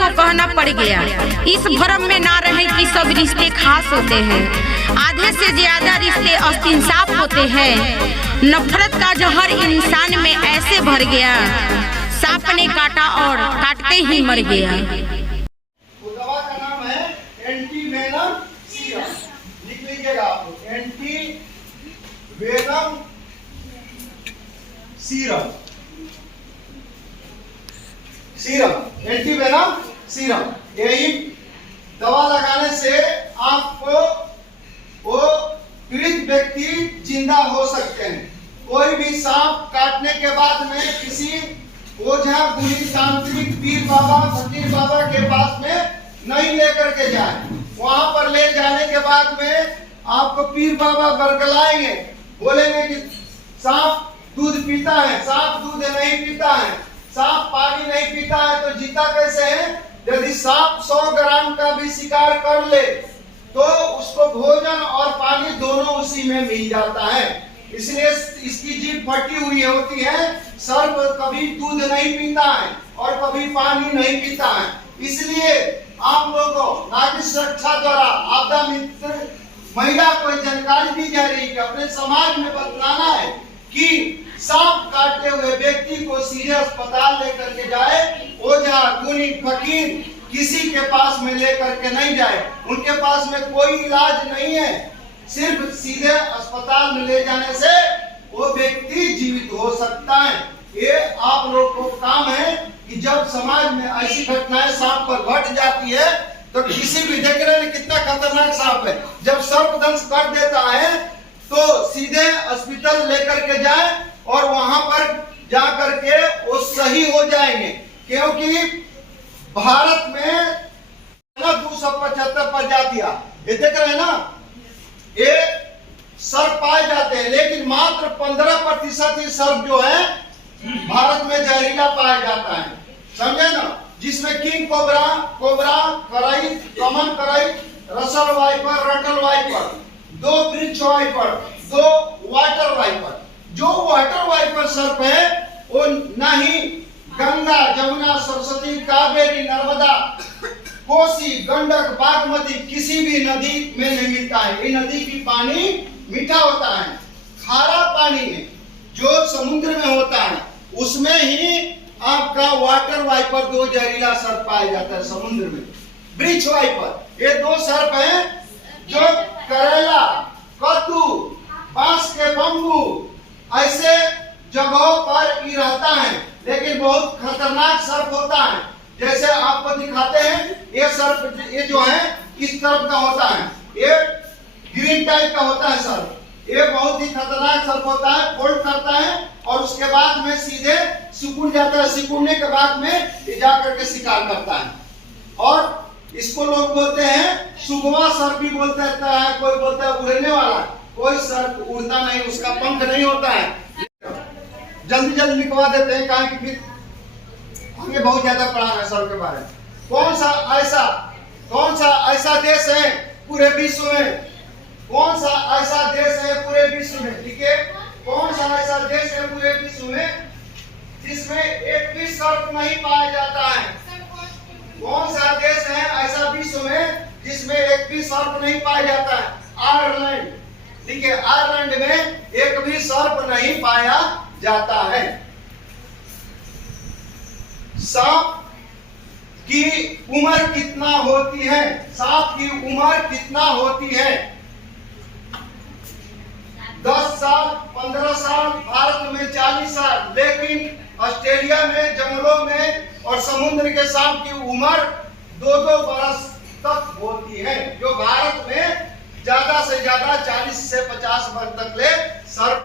को कहना पड़ गया, इस भ्रम में ना रहे कि सब रिश्ते खास होते हैं। आधे से ज्यादा रिश्ते इंसाफ होते हैं। नफरत का जहर इंसान में ऐसे भर गया, सांप ने काटा और काटते ही मर गया। दवा का नाम है एंटीवेनम सीरम। लिख लीजिएगा आप, एंटीवेनम सीरम। एंटीवेनम सीरम, यही दवा लगाने से आपको वो पीड़ित व्यक्ति जिंदा हो सकते हैं। कोई भी सांप काटने के बाद में किसी ओझा गुनी तांत्रिक पीर बाबा फकीर बाबा के पास में नहीं लेकर के जाए। वहां पर ले जाने के बाद में आपको पीर बाबा बरगलाएंगे, बोलेंगे कि सांप दूध पीता है, सांप दूध नहीं पीता है, सांप पानी नहीं पीता है, तो जीता कैसे है? यदि सांप 100 ग्राम का भी शिकार कर ले तो उसको भोजन और पानी दोनों उसी में मिल जाता है। इसलिए इसकी जीभ फटी हुई होती है। सर्प कभी दूध नहीं पीता है और कभी पानी नहीं पीता है। इसलिए आप लोगों को नागरिक सुरक्षा द्वारा आपदा मित्र महिला को जानकारी दी जा रही है कि अपने समाज में बतलाना है कि सांप काटे हुए व्यक्ति को सीधे अस्पताल लेकर के जाए। ओझा गुनी फकीर किसी के पास में लेकर के नहीं जाए, उनके पास में कोई इलाज नहीं है। सिर्फ सीधे अस्पताल में ले जाने से वो व्यक्ति जीवित हो सकता है। ये आप लोग को काम है कि जब समाज में ऐसी घटनाएं सांप पर घट जाती है तो किसी भी, देख रहे हैं कितना खतरनाक सांप है, जब सर्पदंश कर देता है तो सीधे अस्पताल लेकर के जाए और वहां पर जा करके वो सही हो जाएंगे। क्योंकि भारत में 275 प्रजातियां, ये देख रहे हैं ना, ये सर्प पाए जाते हैं, लेकिन मात्र 15% ही सर्प जो है भारत में जहरीला पाया जाता है। समझे ना? जिसमें किंग कोबरा, कराई, कॉमन कराई, रसल वाइपर, रटल वाइपर, 2 वृक्ष वाइपर, 2 वाटर वाइपर। जो वाटर वाइपर सर्प है वो ना ही गंगा, जमुना, सरस्वती, कावेरी, नर्मदा, कोसी, गंडक, बागमती किसी भी नदी में नहीं मिलता है। ये नदी की पानी मीठा होता है। खारा पानी में जो समुद्र में होता है उसमें ही आपका वाटर वाइपर 2 जहरीला सर्प पाया जाता है समुद्र में। वृक्ष वाइपर, ये 2 सर्प हैं जो करेला, कद्दू, बांस के बम्बू ऐसे जगहों पर ही रहता है, लेकिन बहुत खतरनाक सर्प होता है। जैसे आपको दिखाते हैं, ये सर्प, ये जो है इस तरफ का होता है, ये ग्रीन टाइप का होता है सर्प। ये बहुत ही खतरनाक सर्प होता है। फोल्ड करता है और उसके बाद में सीधे सिकुड़ जाता है। सिकुड़ने के बाद में ये जाकर के शिकार करता है। और इसको लोग बोलते हैं सुगवा सर्प भी बोलते हैं, कोई बोलता है उड़ने वाला। कोई सर्प उड़ता नहीं, उसका पंख नहीं होता है। जल्दी लिखवा देते हैं, कहा कि हमने बहुत ज्यादा पढ़ा है सर्प के बारे में। कौन सा ऐसा देश है पूरे विश्व में? कौन सा ऐसा देश है पूरे विश्व में? ठीक है, कौन सा ऐसा देश है पूरे विश्व में जिसमें एक भी सर्प नहीं पाया जाता है? कौन सा देश है ऐसा विश्व में जिसमें एक भी सर्प नहीं पाया जाता है? आयरलैंड। ठीक है, आयरलैंड में एक भी सर्प नहीं पाया जाता है। सांप की उम्र कितना होती है? सांप की उम्र कितना होती है? 10 साल, 15 साल, भारत में 40 साल, लेकिन ऑस्ट्रेलिया में जंगलों में और समुद्र के सांप की उम्र 2-2 बरस तक होती है। जो भारत में ज्यादा से ज्यादा 40 से 50 वर्ष तक ले सर्प